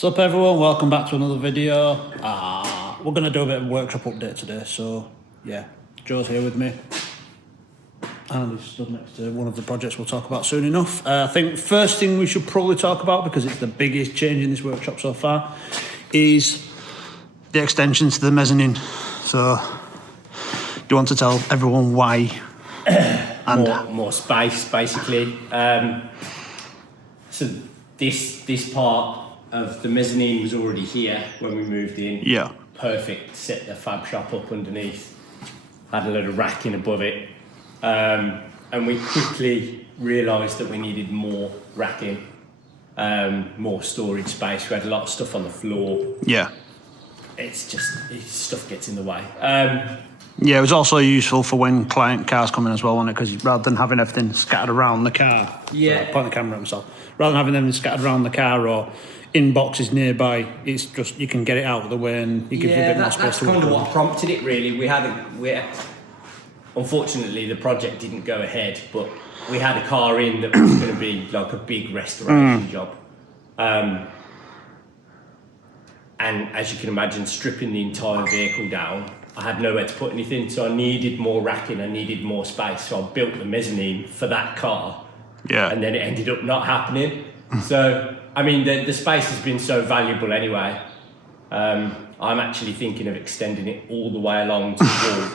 What's up everyone, welcome back to another video. We're going to do a bit of workshop update today, so yeah, Joe's here with me and he's stood next to one of the projects we'll talk about soon enough. I think first thing we should probably talk about, because it's the biggest change in this workshop so far, is the extension to the mezzanine. So do you want to tell everyone why? And more space basically. So this part of the mezzanine was already here when we moved in. Yeah. Perfect, set the fab shop up underneath, had a load of racking above it, and we quickly realised that we needed more racking, more storage space. We had a lot of stuff on the floor. Yeah. Stuff gets in the way. Yeah, it was also useful for when client cars come in as well, wasn't it? Because rather than having everything scattered around the car, Yeah. Point the camera at myself. Rather than having them scattered around the car or in boxes nearby, it's just you can get it out of the way and it gives you a bit more space that's to kind work of with. what prompted it really. Unfortunately the project didn't go ahead, but we had a car in that was going to be like a big restoration job. And as you can imagine, stripping the entire vehicle down, I had nowhere to put anything, so I needed more racking, I needed more space, so I built the mezzanine for that car. Yeah. And then it ended up not happening. So, I mean, the space has been so valuable anyway. I'm actually thinking of extending it all the way along to the wall,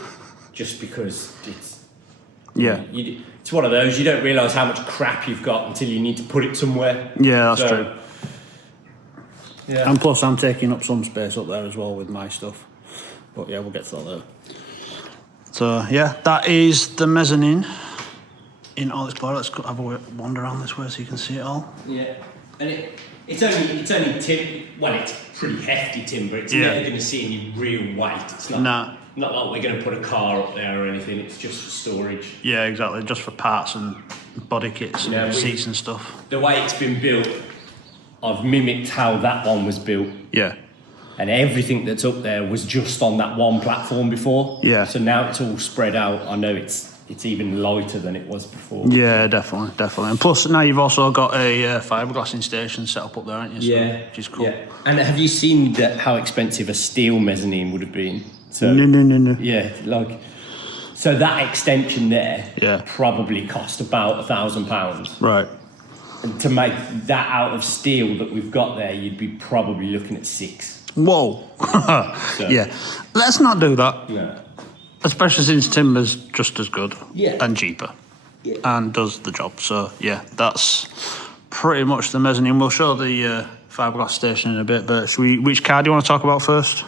just because it's... Yeah. It's one of those, you don't realise how much crap you've got until you need to put it somewhere. Yeah, that's true. Yeah. And plus I'm taking up some space up there as well with my stuff. But yeah, we'll get to that later. So yeah, that is the mezzanine in all its glory. Let's go have a wander around this way so you can see it all. Yeah, and it's only timber. Well, it's pretty hefty timber. It's never going to see any real weight. It's not like we're going to put a car up there or anything. It's just for storage. Yeah, exactly. Just for parts and body kits and seats and stuff. The way it's been built, I've mimicked how that one was built. Yeah. And everything that's up there was just on that one platform before. Yeah. So now it's all spread out. I know it's even lighter than it was before. Yeah, definitely. And plus now you've also got a fiberglassing station set up there, haven't you? So, Yeah. which is cool. Yeah. And have you seen how expensive a steel mezzanine would have been? So, No. Yeah, so that extension there Yeah. probably cost about £1,000. Right. And to make that out of steel that we've got there, you'd be probably looking at £6,000. Whoa. Yeah. Let's not do that. No. Especially since timber's just as good and cheaper and does the job. So yeah, that's pretty much the mezzanine. We'll show the fiberglass station in a bit, but which car do you want to talk about first?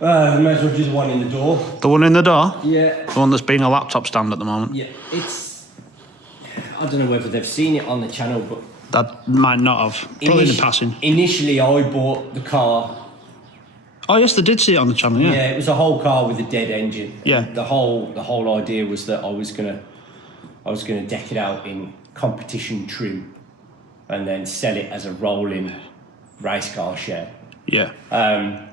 We may as well do the one in the door. The one in the door? Yeah. The one that's being a laptop stand at the moment? Yeah, I don't know whether they've seen it on the channel, but... That might not have. Probably in passing. Initially, I bought the car. Oh yes, they did see it on the channel, yeah. Yeah, it was a whole car with a dead engine. Yeah. The whole idea was that I was gonna deck it out in competition trim, and then sell it as a rolling race car share. Yeah. A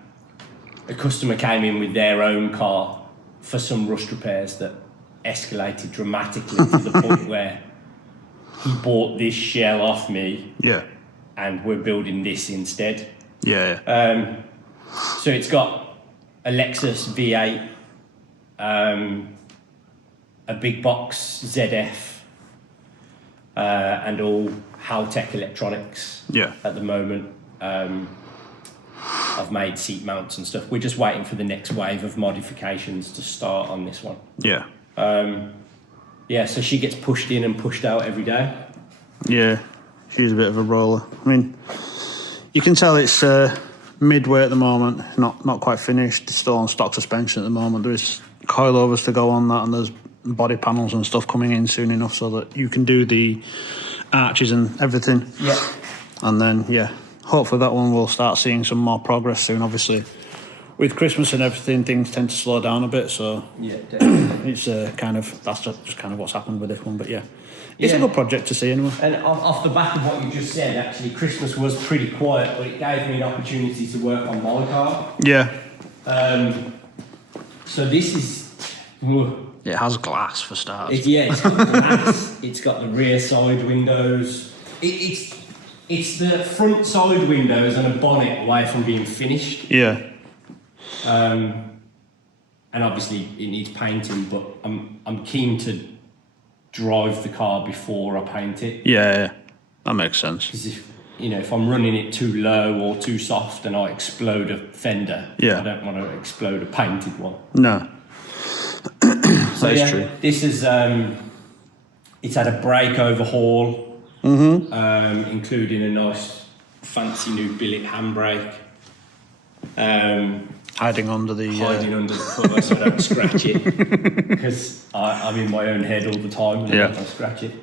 customer came in with their own car for some rust repairs that escalated dramatically to the point where he bought this shell off me. Yeah. And we're building this instead. Yeah. So it's got a Lexus V8, a big box ZF, and all Haltech electronics. Yeah. At the moment, I've made seat mounts and stuff. We're just waiting for the next wave of modifications to start on this one. Yeah. Yeah, so she gets pushed in and pushed out every day. Yeah. She's a bit of a roller. I mean, you can tell it's midway at the moment, not quite finished. It's still on stock suspension at the moment. There's coilovers to go on that, and there's body panels and stuff coming in soon enough so that you can do the arches and everything. Yeah. And then, yeah, hopefully that one will start seeing some more progress soon. Obviously, with Christmas and everything, things tend to slow down a bit. So yeah, definitely. it's that's just kind of what's happened with this one. But yeah, it's a good project to see anyway. And off the back of what you just said, actually, Christmas was pretty quiet, but it gave me an opportunity to work on my car. Yeah. So this is... It has glass for starters. It's got glass. It's got the rear side windows. It's It's the front side windows and a bonnet away from being finished. Yeah. And obviously it needs painting, but I'm keen to drive the car before I paint it. Yeah. That makes sense. Because if I'm running it too low or too soft and I explode a fender, Yeah. I don't want to explode a painted one. No. So That is true. This is it's had a brake overhaul, including a nice fancy new billet handbrake. Hiding under the. Hiding under the cover so I don't scratch it, because I'm in my own head all the time and I don't want to scratch it.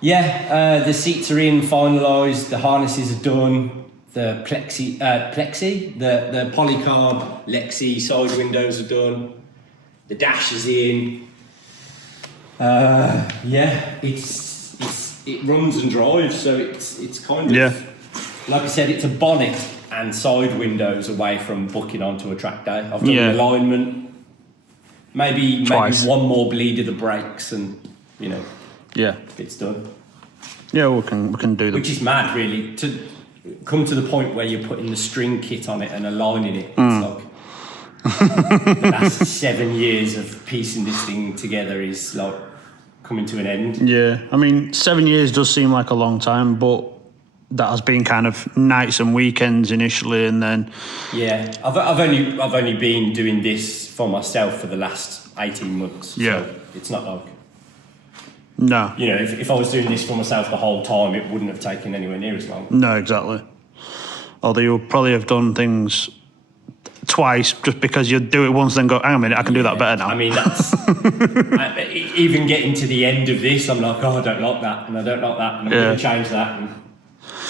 The seats are in, finalised, the harnesses are done, the plexi, the polycarb Lexi side windows are done, the dash is in. It runs and drives, so it's kind of like I said, it's a bonnet and side windows away from booking onto a track day. I've done the alignment, maybe one more bleed of the brakes, and it's done. Yeah, we can do that. Which is mad, really, to come to the point where you're putting the string kit on it and aligning it. It's like the last 7 years of piecing this thing together is like coming to an end. Yeah, I mean, 7 years does seem like a long time, but that has been kind of nights and weekends initially, and then. Yeah, I've only been doing this for myself for the last 18 months. Yeah, so it's not like. No. If I was doing this for myself the whole time, it wouldn't have taken anywhere near as long. No, exactly. Although you'll probably have done things twice just because you'd do it once, then go, hang on a minute, I can do that better now. I mean, that's even getting to the end of this, I'm like, I don't like that, and I don't like that, and I'm going to change that. And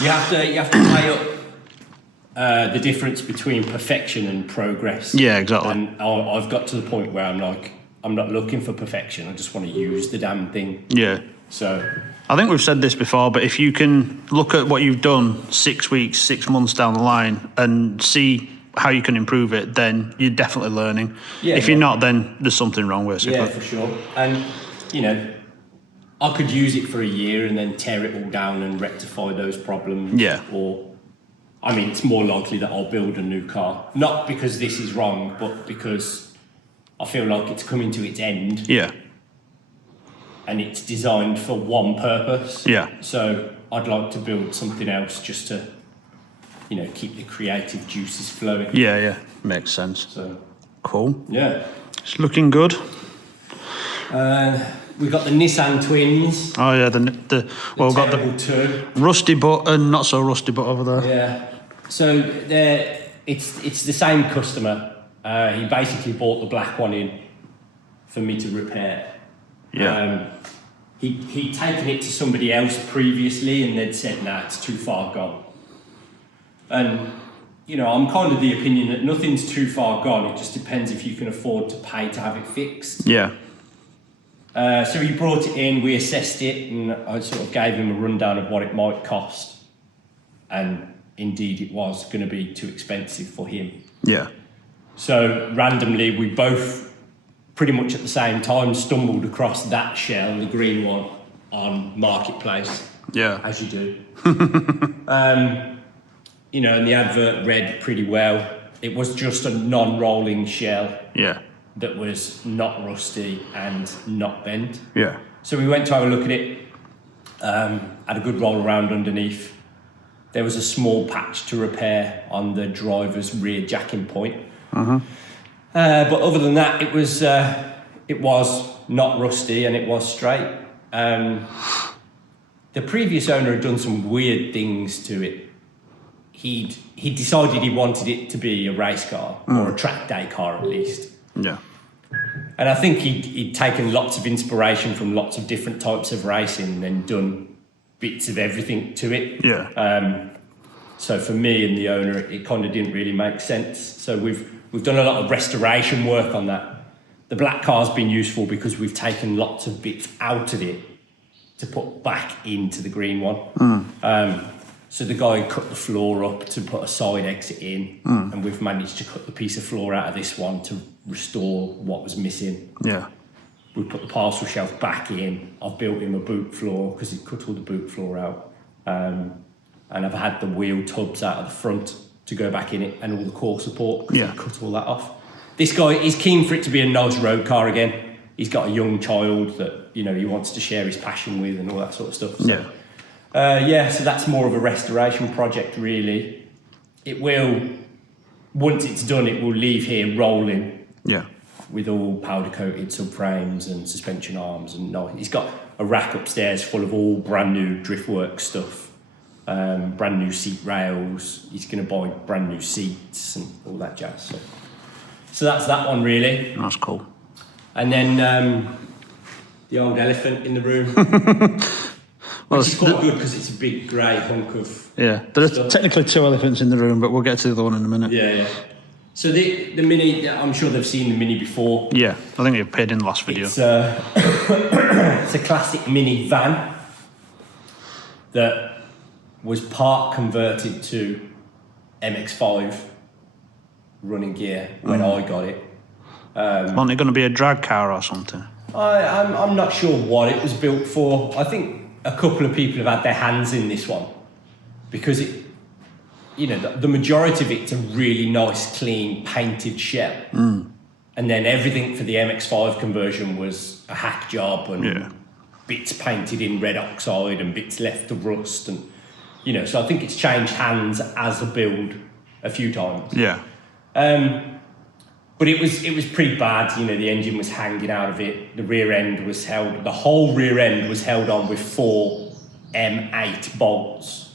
you have to weigh up the difference between perfection and progress. Yeah, exactly. And I've got to the point where I'm like, I'm not looking for perfection. I just want to use the damn thing. Yeah. So I think we've said this before, but if you can look at what you've done 6 weeks, 6 months down the line and see how you can improve it, then you're definitely learning. Yeah, if you're not, then there's something wrong with it. Yeah, for sure. And, I could use it for a year and then tear it all down and rectify those problems. Yeah. Or, it's more likely that I'll build a new car. Not because this is wrong, but because I feel like it's coming to its end. Yeah. And it's designed for one purpose. Yeah. So I'd like to build something else just to, keep the creative juices flowing. Yeah. Makes sense. So cool. Yeah. It's looking good. We've got the Nissan Twins. Oh yeah, we've got the two. rusty butt and not so rusty butt over there. Yeah. So it's the same customer. He basically bought the black one in for me to repair. Yeah. He'd taken it to somebody else previously and they'd said, nah, it's too far gone. And, I'm kind of the opinion that nothing's too far gone. It just depends if you can afford to pay to have it fixed. Yeah. So he brought it in, we assessed it, and I sort of gave him a rundown of what it might cost. And indeed, it was going to be too expensive for him. Yeah. So randomly, we both, pretty much at the same time, stumbled across that shell, the green one, on Marketplace. Yeah. As you do. And the advert read pretty well. It was just a non-rolling shell. Yeah. That was not rusty and not bent. Yeah. So we went to have a look at it, had a good roll around underneath. There was a small patch to repair on the driver's rear jacking point. But other than that, it was not rusty and it was straight. The previous owner had done some weird things to it. He decided he wanted it to be a race car, or a track day car at least. Yeah. And I think he'd taken lots of inspiration from lots of different types of racing and done bits of everything to it. Yeah. So for me and the owner, it kind of didn't really make sense. So we've done a lot of restoration work on that. The black car's been useful because we've taken lots of bits out of it to put back into the green one. So the guy cut the floor up to put a side exit in, and we've managed to cut the piece of floor out of this one to restore what was missing. Yeah. We put the parcel shelf back in. I've built him a boot floor because he cut all the boot floor out. and I've had the wheel tubs out of the front to go back in it, and all the core support. Yeah. I cut all that off. This guy is keen for it to be a nice road car again. He's got a young child that he wants to share his passion with and all that sort of stuff. So, so that's more of a restoration project, really. It will, once it's done, it will leave here rolling. Yeah. With all powder coated subframes and suspension arms, and he's got a rack upstairs full of all brand new Driftworks stuff, brand new seat rails. He's going to buy brand new seats and all that jazz. So that's that one, really. That's cool. And then the old elephant in the room. Well, which is quite good because it's a big grey hunk of. Yeah, there are stuff. technically 2 elephants in the room, but we'll get to the other one in a minute. Yeah. So the Mini, I'm sure they've seen the Mini before. Yeah, I think you appeared in the last video. It's a classic Mini van that was part converted to MX-5 running gear when I got it. Wasn't it going to be a drag car or something? I'm not sure what it was built for. I think a couple of people have had their hands in this one because it, the majority of it's a really nice, clean, painted shell. And then everything for the MX-5 conversion was a hack job and bits painted in red oxide and bits left to rust. And, so I think it's changed hands as a build a few times. Yeah. But it was pretty bad. The engine was hanging out of it. The rear end was held. The whole rear end was held on with 4 M8 bolts.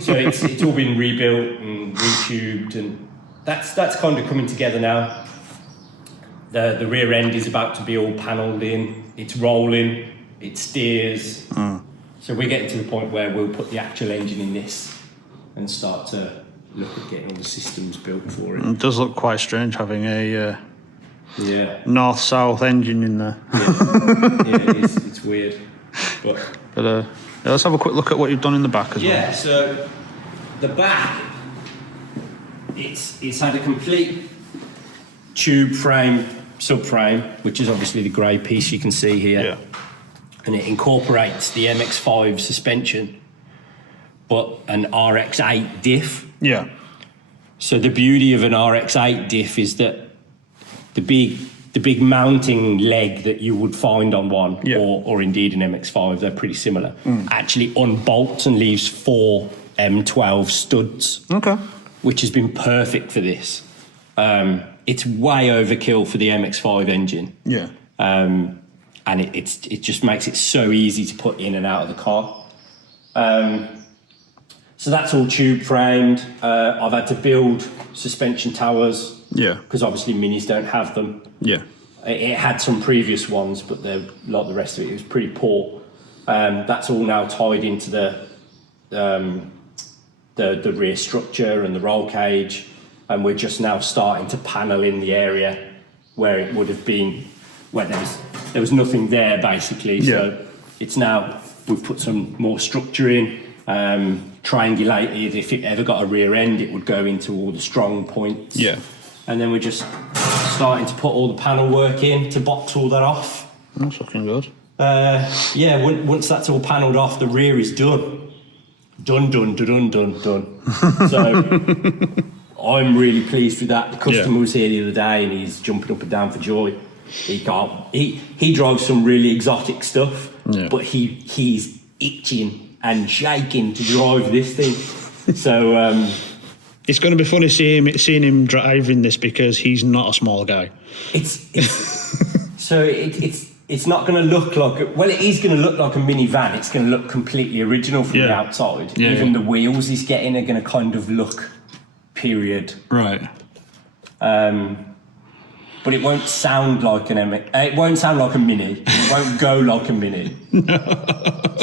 So it's all been rebuilt and retubed, and that's kind of coming together now. The rear end is about to be all panelled in. It's rolling. It steers. So we're getting to the point where we'll put the actual engine in this and start to look at getting all the systems built for it. It does look quite strange having a Yeah. north-south engine in there. Yeah, it is. It's weird. But let's have a quick look at what you've done in the back as well. Yeah, so the back, it's had a complete tube frame, subframe, which is obviously the grey piece you can see here. Yeah. And it incorporates the MX-5 suspension, but an RX-8 diff. Yeah. So the beauty of an RX-8 diff is that the big mounting leg that you would find on one, or indeed an MX-5, they're pretty similar, actually unbolts and leaves 4 M12 studs. Okay. Which has been perfect for this. It's way overkill for the MX-5 engine. Yeah. And it just makes it so easy to put in and out of the car. So that's all tube framed. I've had to build suspension towers. Yeah. Because obviously Minis don't have them. Yeah. It had some previous ones, but like the rest of it was pretty poor. That's all now tied into the rear structure and the roll cage, and we're just now starting to panel in the area where it would have been, where there was nothing there basically. So it's now, we've put some more structure in, triangulated. If it ever got a rear end, it would go into all the strong points. Yeah. And then we're just starting to put all the panel work in to box all that off. That's looking good. Once that's all panelled off, the rear is done. Done. So I'm really pleased with that. The customer was here the other day and he's jumping up and down for joy. He drives some really exotic stuff, but he's itching and shaking to drive this thing. So it's going to be funny seeing him driving this because he's not a small guy. It's not going to look like... Well, it is going to look like a minivan. It's going to look completely original from the outside. Even the wheels he's getting are going to kind of look period. Right. But it won't sound like it won't sound like a Mini. It won't go like a Mini.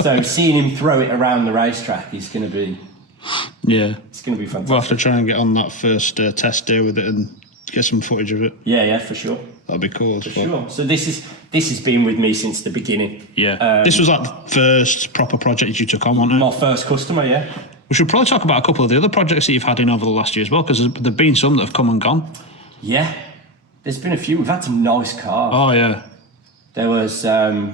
So seeing him throw it around the racetrack is going to be... Yeah. It's going to be fantastic. We'll have to try and get on that first test day with it and get some footage of it. Yeah, for sure. That'd be cool as well. Sure. So this has been with me since the beginning. Yeah. This was like the first proper project you took on, wasn't it? My first customer, yeah. We should probably talk about a couple of the other projects that you've had in over the last year as well, because there've been some that have come and gone. Yeah. There's been a few. We've had some nice cars. Oh, yeah. There was a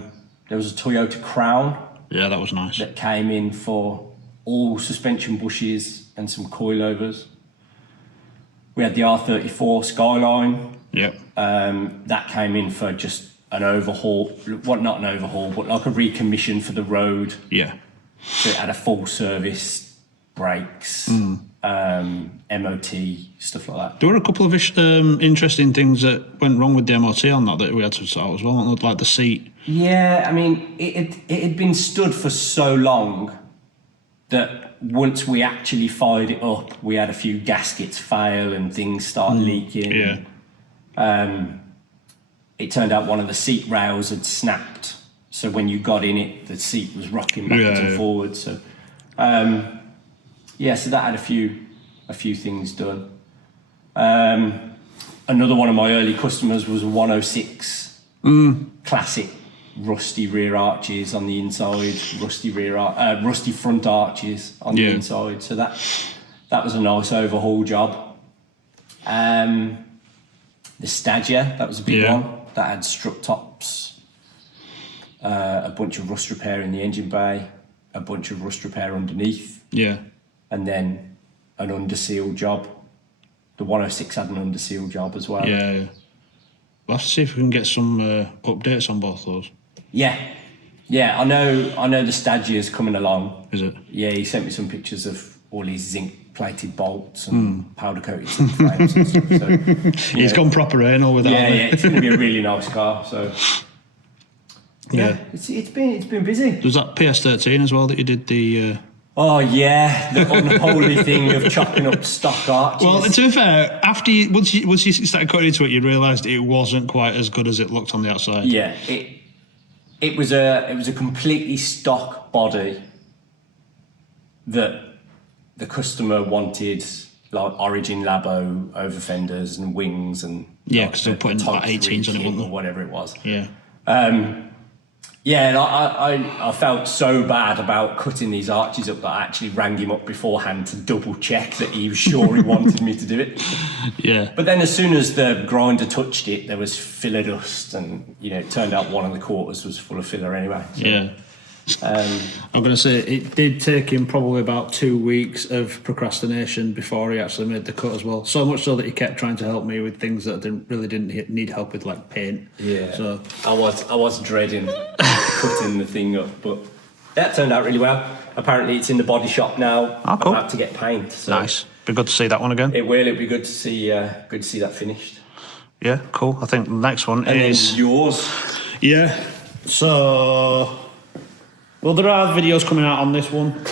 Toyota Crown Yeah, that was nice. that came in for all suspension bushes and some coilovers. We had the R34 Skyline. Yeah. That came in for just an overhaul, well, not an overhaul, but like a recommission for the road. Yeah. So it had a full service, brakes, MOT, stuff like that. There were a couple of interesting things that went wrong with the MOT on that we had to sort out as well, like the seat. Yeah, I mean, it had been stood for so long that once we actually fired it up, we had a few gaskets fail and things start leaking. Yeah. It turned out one of the seat rails had snapped, so when you got in it, the seat was rocking backwards and forwards. So, so that had a few things done. Another one of my early customers was a 106 classic rusty rear arches on the inside, rusty front arches on the inside. So that was a nice overhaul job. The Stagia, that was a big one. That had strut tops, a bunch of rust repair in the engine bay, a bunch of rust repair underneath. Yeah. And then an underseal job. The 106 had an underseal job as well. Yeah. We'll have to see if we can get some updates on both those. Yeah, I know the Stagia's coming along. Is it? Yeah, he sent me some pictures of all his zinc-plated bolts and powder-coated zinc frames and stuff. So, He's gone proper anal with that. Yeah, it's going to be a really nice car. So, it's been busy. There's that PS13 as well that you did the... Oh yeah, the unholy thing of chopping up stock arches. Well, to be fair, once you started cutting into it, you realised it wasn't quite as good as it looked on the outside. Yeah, it was a completely stock body that the customer wanted, like Origin Labo over fenders and wings and because they're putting Type about 18s on it, or weren't whatever it was. they? Yeah, and I felt so bad about cutting these arches up that I actually rang him up beforehand to double check that he was sure he wanted me to do it. Yeah. But then as soon as the grinder touched it, there was filler dust, and it turned out one of the quarters was full of filler anyway. So, Yeah. I'm going to say it did take him probably about 2 weeks of procrastination before he actually made the cut as well. So much so that he kept trying to help me with things that I didn't need help with, like paint. Yeah. So I was dreading cutting the thing up, but that turned out really well. Apparently, it's in the body shop now. Oh, cool. About to get paint. So nice. Be good to see that one again. It'd be good to see that finished. Yeah, cool. I think the next one And is then yours. Yeah. So, well, there are videos coming out on this one.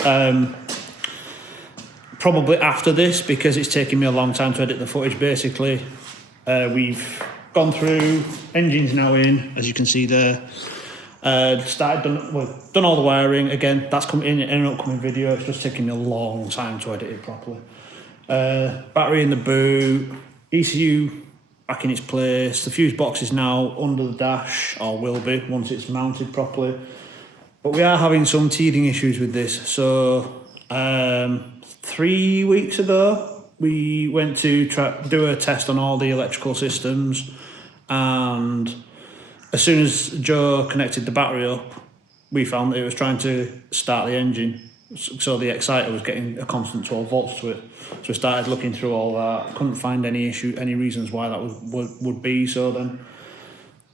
Probably after this, because it's taking me a long time to edit the footage. Basically, we've gone through, engines now in, as you can see there. Done all the wiring again. That's coming in an upcoming video. It's just taking me a long time to edit it properly. Battery in the boot, ECU back in its place. The fuse box is now under the dash, or will be once it's mounted properly. But we are having some teething issues with this. So 3 weeks ago, we went to do a test on all the electrical systems, and as soon as Joe connected the battery up, we found that it was trying to start the engine. So the exciter was getting a constant 12 volts to it. So we started looking through all that. Couldn't find any reasons why that would be. So then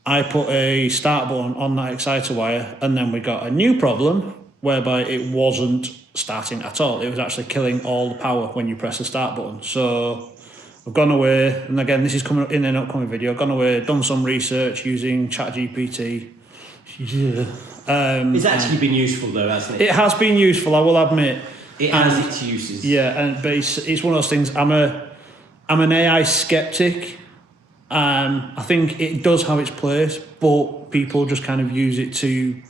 I put a start button on that exciter wire, and then we got a new problem whereby it wasn't starting at all. It was actually killing all the power when you press the start button. So I've gone away, and again, this is coming up in an upcoming video. I've gone away, done some research using ChatGPT. Yeah. It's actually been useful though, hasn't it? It has been useful, I will admit. It has its uses. Yeah, but it's one of those things. I'm an AI skeptic. I think it does have its place, but people just kind of use it too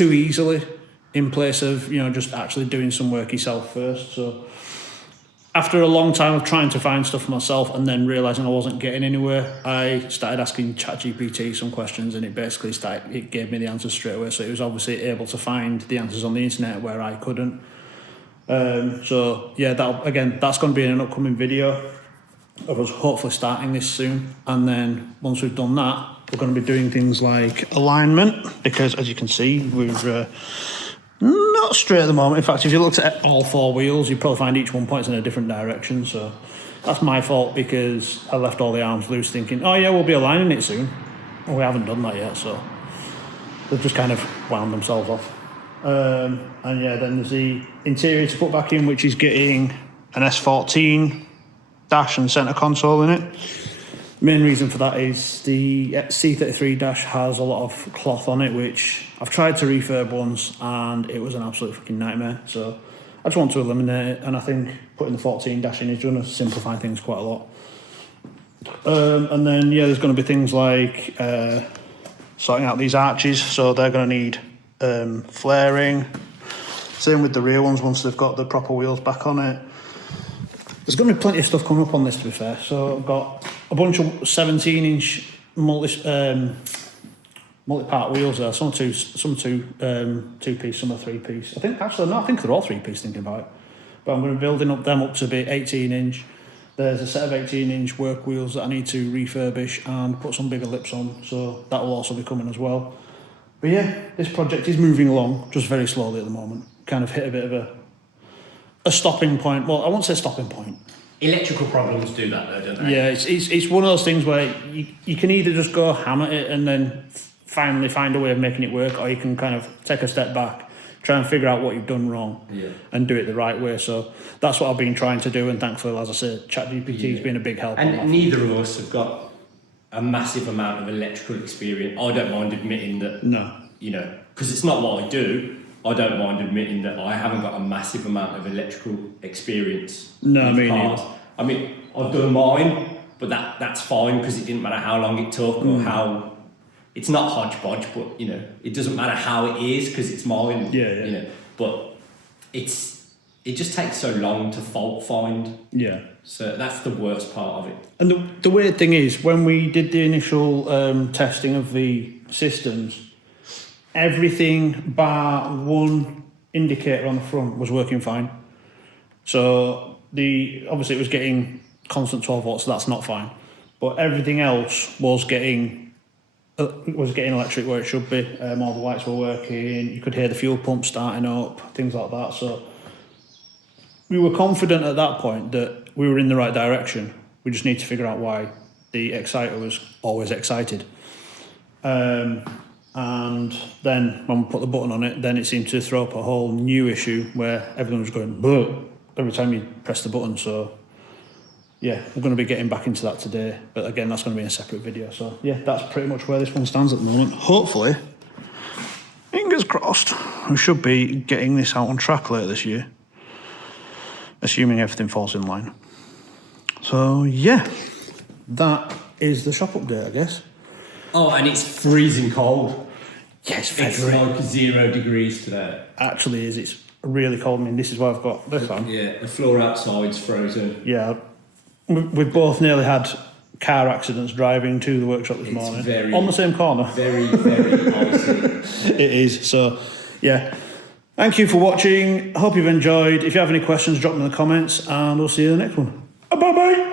easily in place of just actually doing some work yourself first. So after a long time of trying to find stuff for myself and then realising I wasn't getting anywhere, I started asking ChatGPT some questions, and it gave me the answers straight away. So it was obviously able to find the answers on the internet where I couldn't. So yeah, that's going to be in an upcoming video. of us hopefully starting this soon. And then once we've done that, we're going to be doing things like alignment, because as you can see, we're not straight at the moment. In fact, if you looked at all 4 wheels, you'd probably find each one points in a different direction. So that's my fault, because I left all the arms loose thinking, oh yeah, we'll be aligning it soon. Well, we haven't done that yet, so they've just kind of wound themselves off. And yeah, then there's the interior to put back in, which is getting an S14 dash and centre console in it. Main reason for that is the C33 dash has a lot of cloth on it, which I've tried to refurb once and it was an absolute fucking nightmare. So I just want to eliminate it, and I think putting the 14 dash in is going to simplify things quite a lot. And then yeah, there's going to be things like sorting out these arches, so they're going to need flaring. Same with the rear ones once they've got the proper wheels back on it. There's going to be plenty of stuff coming up on this, to be fair. So I've got a bunch of 17-inch multi-part wheels there. Some two-piece, some are 3-piece. I think they're all 3-piece, thinking about it. But I'm going to be building them up to be 18-inch. There's a set of 18-inch work wheels that I need to refurbish and put some bigger lips on, so that will also be coming as well. But yeah, this project is moving along, just very slowly at the moment. Kind of hit a bit of a stopping point. Well, I won't say stopping point. Electrical problems do that though, don't they? Yeah, it's one of those things where you can either just go ham at it and then finally find a way of making it work, or you can kind of take a step back, try and figure out what you've done wrong, and do it the right way. So that's what I've been trying to do, and thankfully, as I said, ChatGPT's been a big help. And neither of us have got a massive amount of electrical experience. I don't mind admitting that. No. You know, because it's not what I do. I don't mind admitting that I haven't got a massive amount of electrical experience. No, I mean, I mean, I've done mine, but that's fine, because it didn't matter how long it took or how. It's not hodgepodge, but you know, it doesn't matter how it is because it's mine. Yeah. You know, but it just takes so long to fault find. Yeah. So that's the worst part of it. And the weird thing is, when we did the initial testing of the systems, everything bar one indicator on the front was working fine. So obviously it was getting constant 12 volts, so that's not fine. But everything else was getting electric where it should be. All the lights were working. You could hear the fuel pump starting up, things like that. So we were confident at that point that we were in the right direction. We just need to figure out why the exciter was always excited. And then when we put the button on it, then it seemed to throw up a whole new issue where everyone was going "Bleh" every time you press the button. So yeah, we're going to be getting back into that today. But again, that's going to be a separate video. So yeah, that's pretty much where this one stands at the moment. Hopefully, fingers crossed, we should be getting this out on track later this year, assuming everything falls in line. So yeah, that is the shop update, I guess. Oh, and it's freezing cold. Yes, It's like 0 degrees today. Actually is. It's really cold. I mean, this is why I've got this on. Yeah, the floor outside's frozen. Yeah, we've both nearly had car accidents driving to the workshop this morning. On the same corner. Very, very icy. It is. So, yeah. Thank you for watching. I hope you've enjoyed. If you have any questions, drop them in the comments, and we'll see you in the next one. Bye-bye.